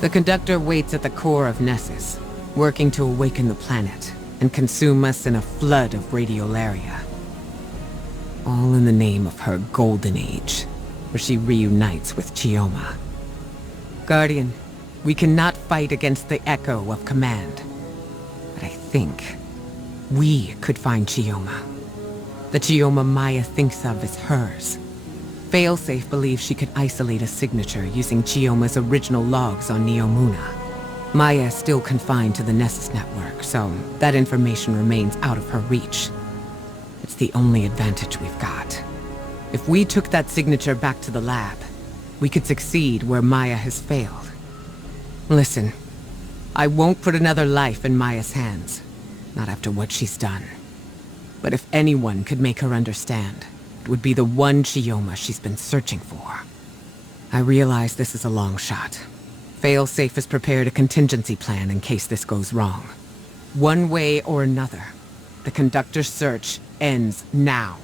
The Conductor waits at the core of Nessus, working to awaken the planet and consume us in a flood of radiolaria. All in the name of her Golden Age, where she reunites with Chioma. Guardian, we cannot fight against the echo of command. But I think we could find Chioma. The Chioma Maya thinks of as hers. Failsafe believes she could isolate a signature using Chioma's original logs on Neomuna. Maya is still confined to the Nessus network, so that information remains out of her reach. It's the only advantage we've got. If we took that signature back to the lab, we could succeed where Maya has failed. Listen, I won't put another life in Maya's hands, not after what she's done. But if anyone could make her understand, it would be the one Chioma she's been searching for. I realize this is a long shot. Failsafe has prepared a contingency plan in case this goes wrong. One way or another, the Conductor's search ends now.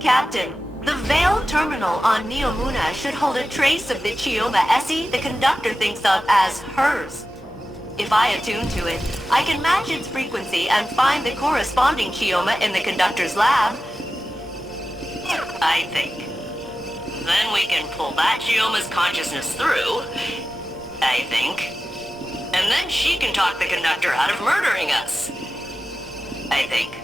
Captain, the Veil terminal on Neomuna should hold a trace of the Chioma Essie the Conductor thinks of as hers. If I attune to it, I can match its frequency and find the corresponding Chioma in the Conductor's lab. I think. Then we can pull that Chioma's consciousness through, I think. And then she can talk the Conductor out of murdering us. I think.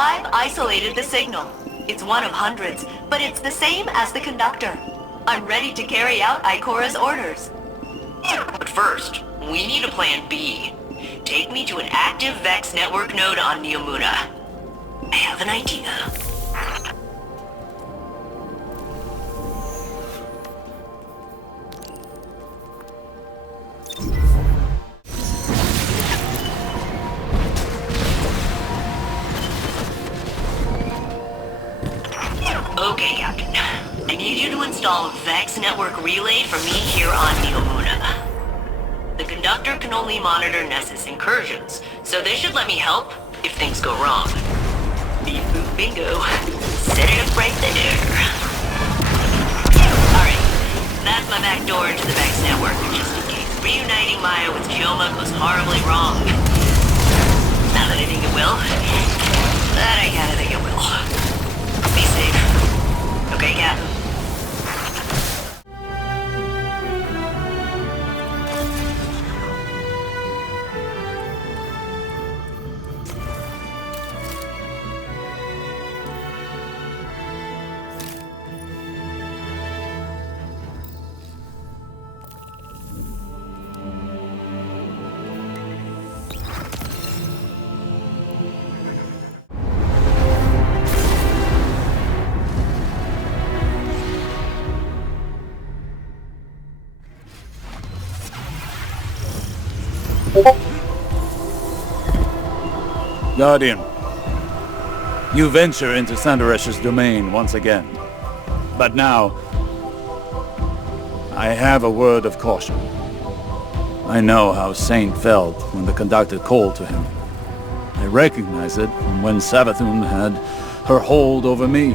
I've isolated the signal. It's one of hundreds, but it's the same as the Conductor. I'm ready to carry out Cora's orders. But first, we need a plan B. Take me to an active Vex network node on Neomuna. I have an idea. Okay, Captain. I need you to install a Vex network relay for me here on Neomuna. The Conductor can only monitor Nessus incursions, so they should let me help if things go wrong. Beep boop bingo. Set it up right there. Alright, that's my back door into the Vex network, just in case reuniting Maya with Chioma goes horribly wrong. Not that I think it will. That I kinda think it will. Be safe. Okay, Captain. Guardian, you venture into Sundaresh's domain once again. But now, I have a word of caution. I know how Saint felt when the Conductor called to him. I recognize it from when Savathun had her hold over me.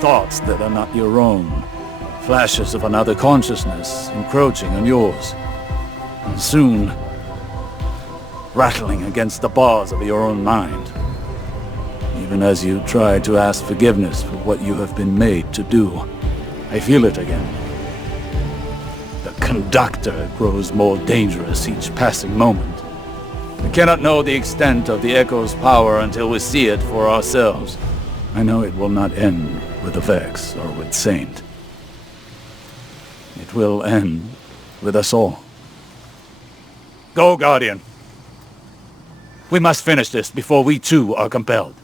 Thoughts that are not your own. Flashes of another consciousness encroaching on yours. And soon, rattling against the bars of your own mind. Even as you try to ask forgiveness for what you have been made to do, I feel it again. The Conductor grows more dangerous each passing moment. We cannot know the extent of the Echo's power until we see it for ourselves. I know it will not end with the Vex or with Saint. It will end with us all. Go, Guardian. We must finish this before we too are compelled.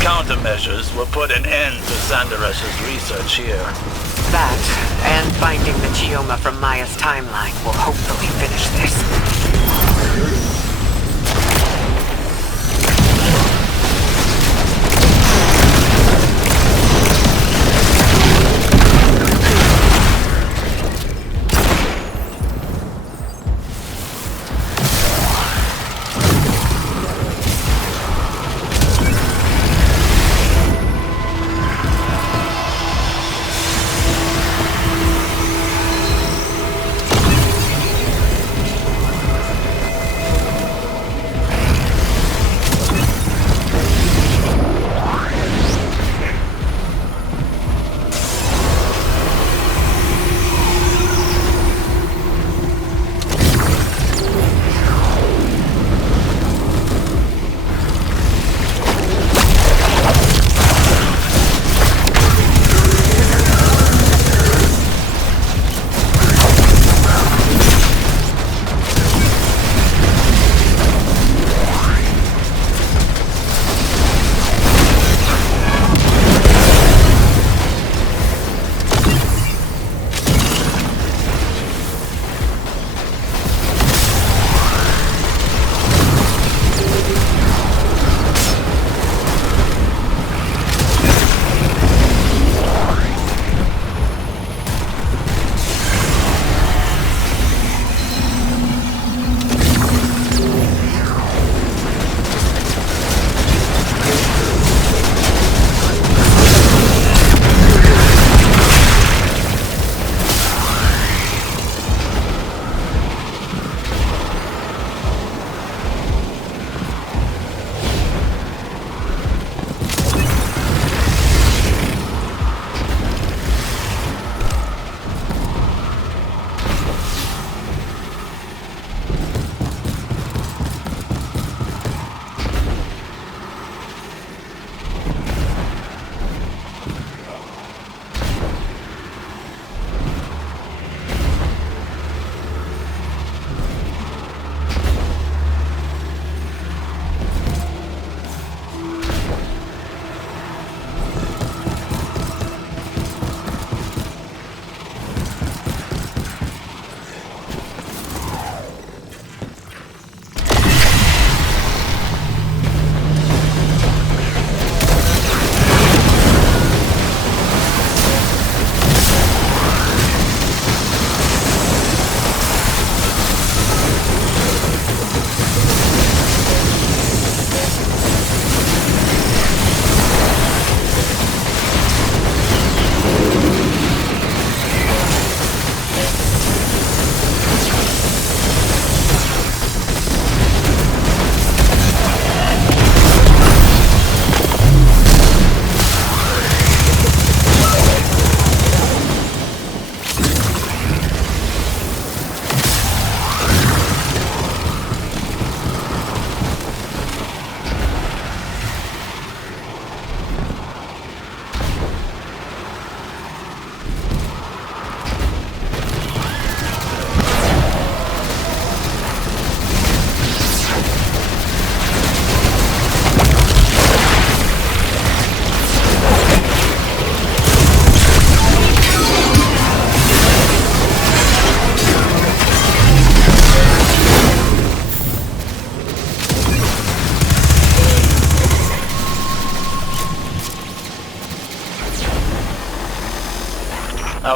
countermeasures will put an end to Sundaresh's research here. That, and finding the Geoma from Maya's timeline will hopefully finish this.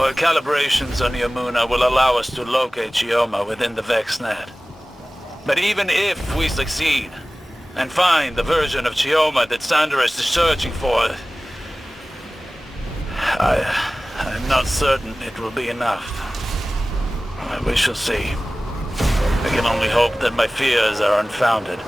Our calibrations on Yamuna will allow us to locate Chioma within the VexNet. But even if we succeed, and find the version of Chioma that Sundaresh is searching for, I'm not certain it will be enough. We shall see. I can only hope that my fears are unfounded.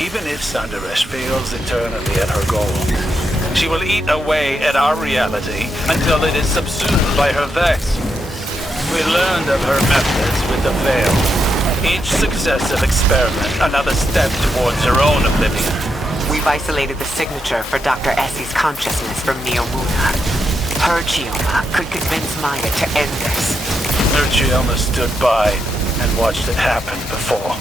Even if Sundaresh fails eternally at her goal, she will eat away at our reality until it is subsumed by her vex. We learned of her methods with the veil. Each successive experiment, another step towards her own oblivion. We've isolated the signature for Dr. Essie's consciousness from Neomuna. Her Chioma could convince Maya to end this. Her Chioma stood by and watched it happen before.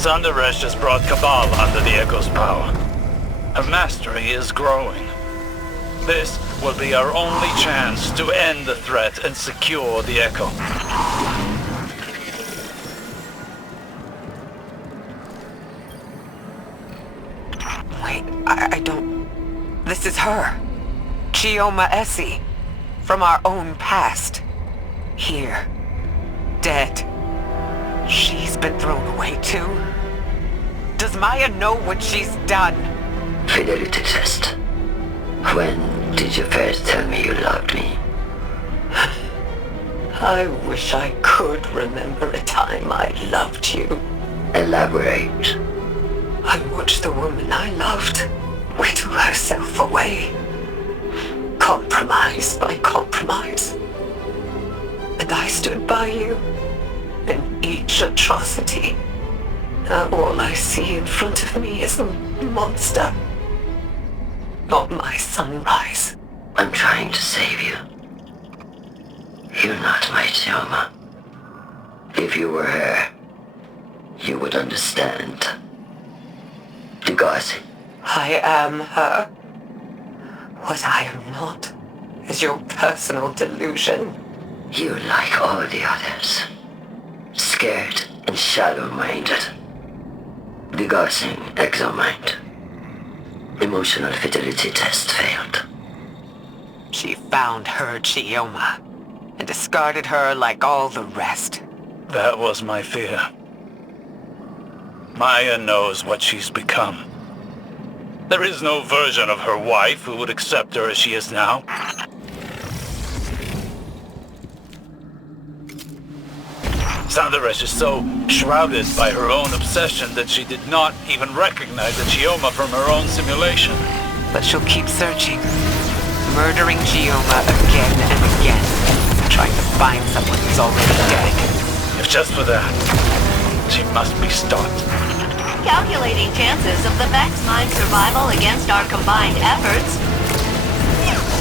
Sundaresh has brought Cabal under the Echo's power. Her mastery is growing. This will be our only chance to end the threat and secure the Echo. Wait, I don't... This is her. Chioma Essie. From our own past. Here. Dead. She's been thrown away too. Does Maya know what she's done? Fidelity test. When did you first tell me you loved me? I wish I could remember a time I loved you. Elaborate. I watched the woman I loved whittle herself away. Compromise by compromise. And I stood by you in each atrocity. Now all I see in front of me is a monster. Not my sunrise. I'm trying to save you. You're not my Chioma. If you were her, you would understand. Degazi. I am her. What I am not is your personal delusion. You're like all the others. Scared and shallow-minded. Degazi exomind. Emotional fidelity test failed. She found her Chioma and discarded her like all the rest. That was my fear. Maya knows what she's become. There is no version of her wife who would accept her as she is now. Sundaresh is so shrouded by her own obsession that she did not even recognize the Chioma from her own simulation. But she'll keep searching, murdering Chioma again and again, trying to find someone who's already dead. If just for that, she must be stopped. Calculating chances of the Vex Mind survival against our combined efforts.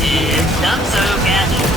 It's done so, Captain.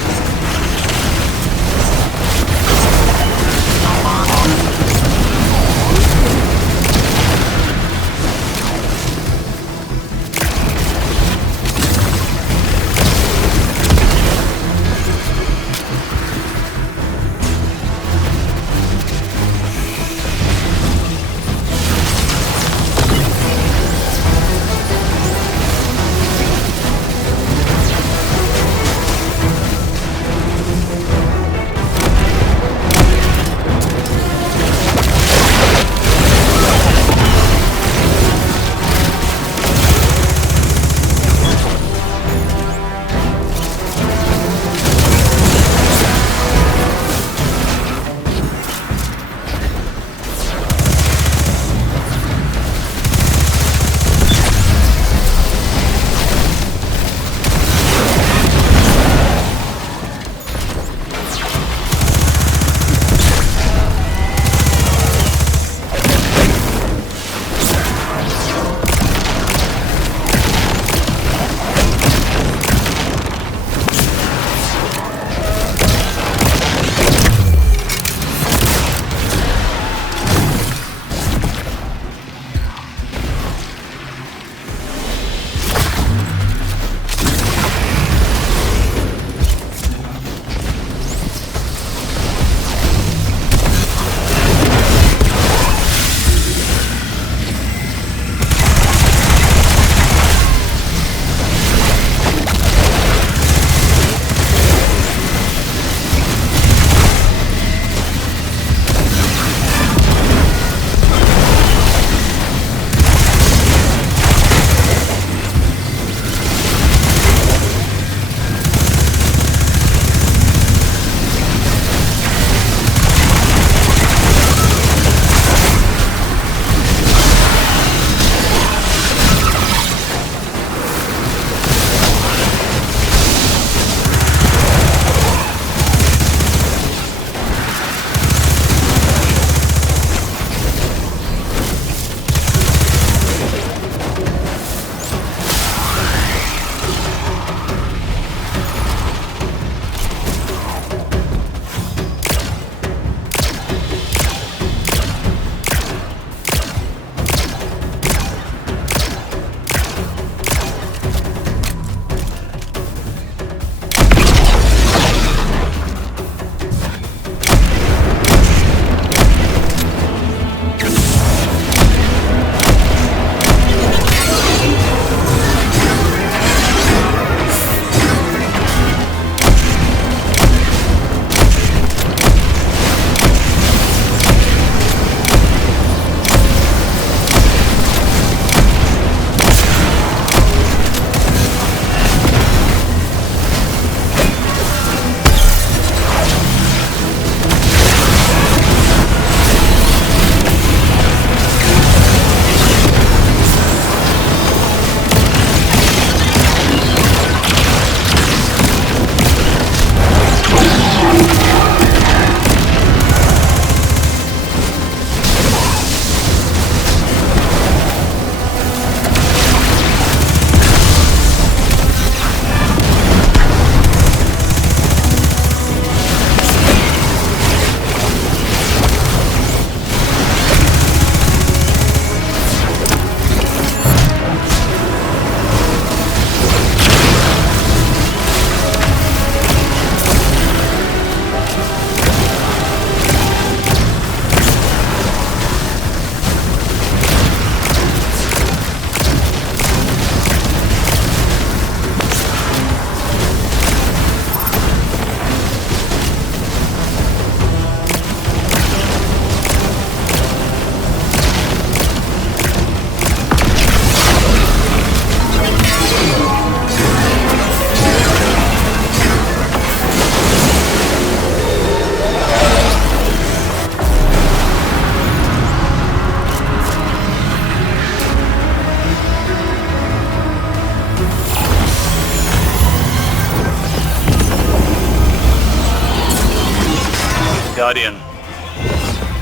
Guardian,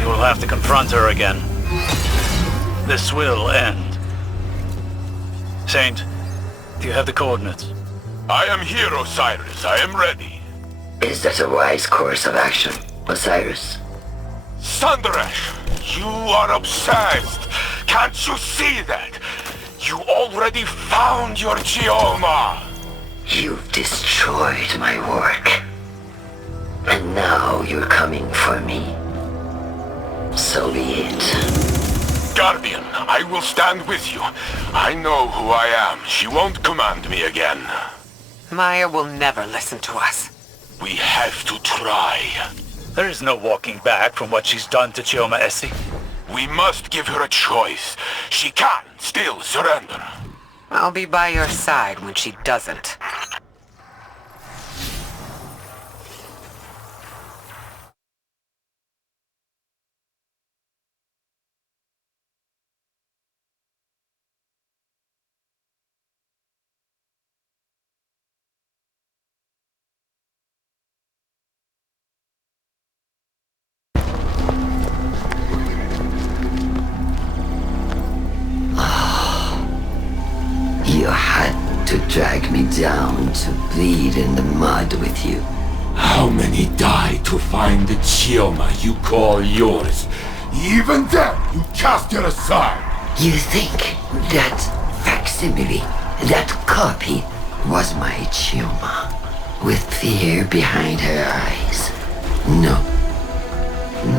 you will have to confront her again. This will end. Saint, do you have the coordinates? I am here, Osiris. I am ready. Is that a wise course of action, Osiris? Sundaresh, you are obsessed. Can't you see that? You already found your Chioma. You've destroyed my work. And now you're coming for me. So be it. Guardian, I will stand with you. I know who I am. She won't command me again. Maya will never listen to us. We have to try. There is no walking back from what she's done to Chioma Essie. We must give her a choice. She can still surrender. I'll be by your side when she doesn't. You had to drag me down to bleed in the mud with you. How many died to find the Chioma you call yours? Even then, you cast it aside! You think that facsimile, that copy, was my Chioma, with fear behind her eyes? No,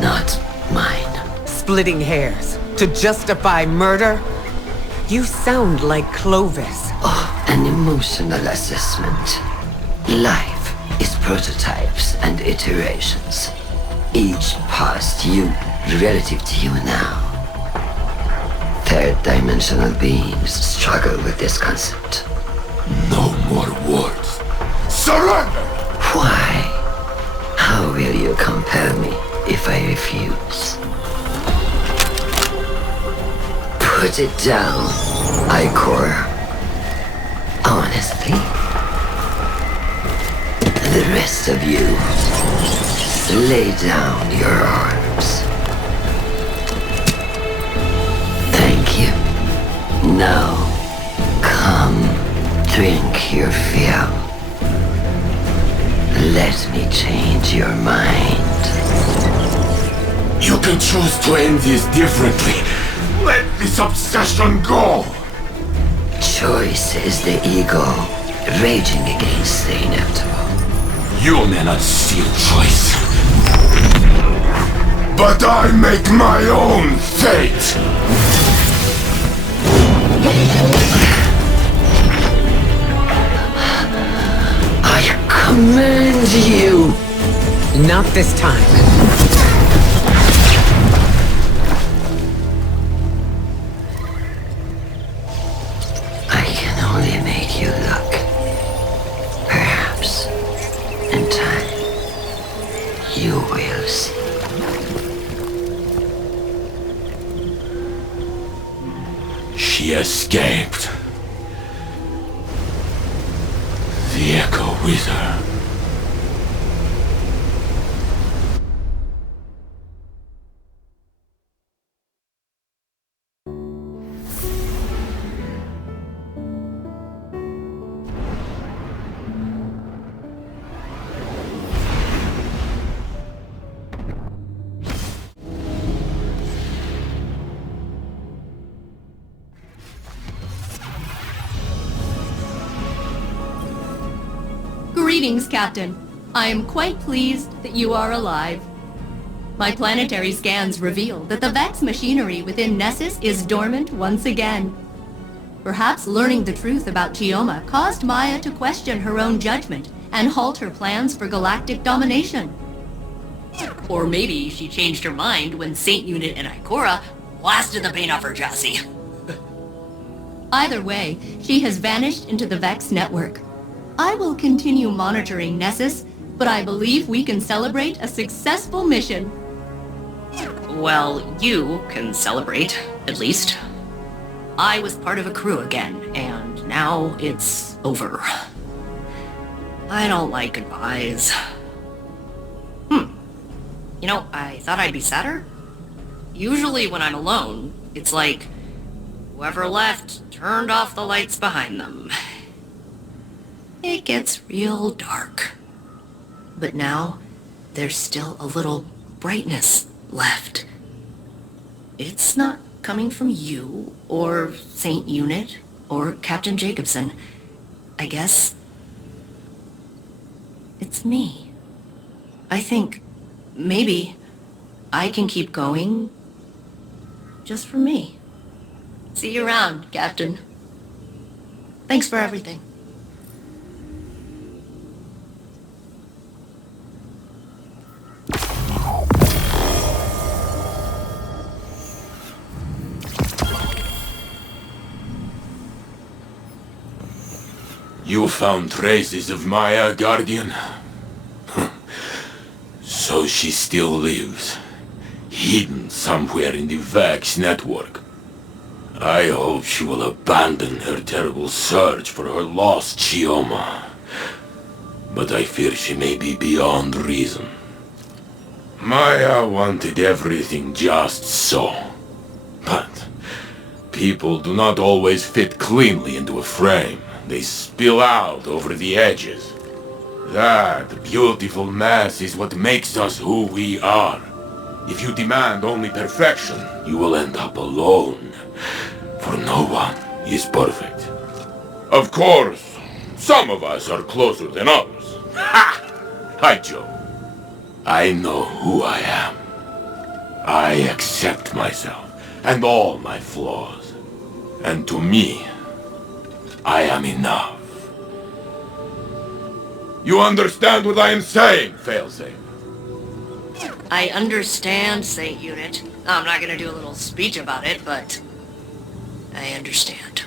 not mine. Splitting hairs to justify murder? You sound like Clovis. Oh, an emotional assessment. Life is prototypes and iterations. Each past you relative to you now. Third-dimensional beings struggle with this concept. No more words. Surrender! Why? How will you compel me if I refuse? Put it down, Encore. Honestly. The rest of you, lay down your arms. Thank you. Now, come, drink your fill. Let me change your mind. You can choose to end this differently. Let this obsession go! Choice is the ego raging against the inevitable. You may not see choice. But I make my own fate! I command you! Not this time. I can only make you look. Perhaps, in time, you will see. She escaped. The echo with her. Greetings, Captain. I am quite pleased that you are alive. My planetary scans reveal that the Vex machinery within Nessus is dormant once again. Perhaps learning the truth about Chioma caused Maya to question her own judgment and halt her plans for galactic domination. Or maybe she changed her mind when Saint Unit and Cora blasted the paint off her chassis. Either way, she has vanished into the Vex network. I will continue monitoring Nessus, but I believe we can celebrate a successful mission. Well, you can celebrate, at least. I was part of a crew again, and now it's over. I don't like goodbyes. You know, I thought I'd be sadder. Usually when I'm alone, it's like, whoever left turned off the lights behind them. It gets real dark. But now, there's still a little brightness left. It's not coming from you, or Saint Unit, or Captain Jacobson. I guess it's me. I think maybe I can keep going just for me. See you around, Captain. Thanks for everything. You found traces of Maya, Guardian? So she still lives, hidden somewhere in the Vex network. I hope she will abandon her terrible search for her lost Chioma. But I fear she may be beyond reason. Maya wanted everything just so. But people do not always fit cleanly into a frame. They spill out over the edges. That beautiful mess is what makes us who we are. If you demand only perfection, you will end up alone. For no one is perfect. Of course, some of us are closer than others. Ha! I joke. I know who I am. I accept myself and all my flaws. And to me, I am enough. You understand what I am saying, Failsafe? I understand, Saint Unit. I'm not gonna do a little speech about it, but I understand.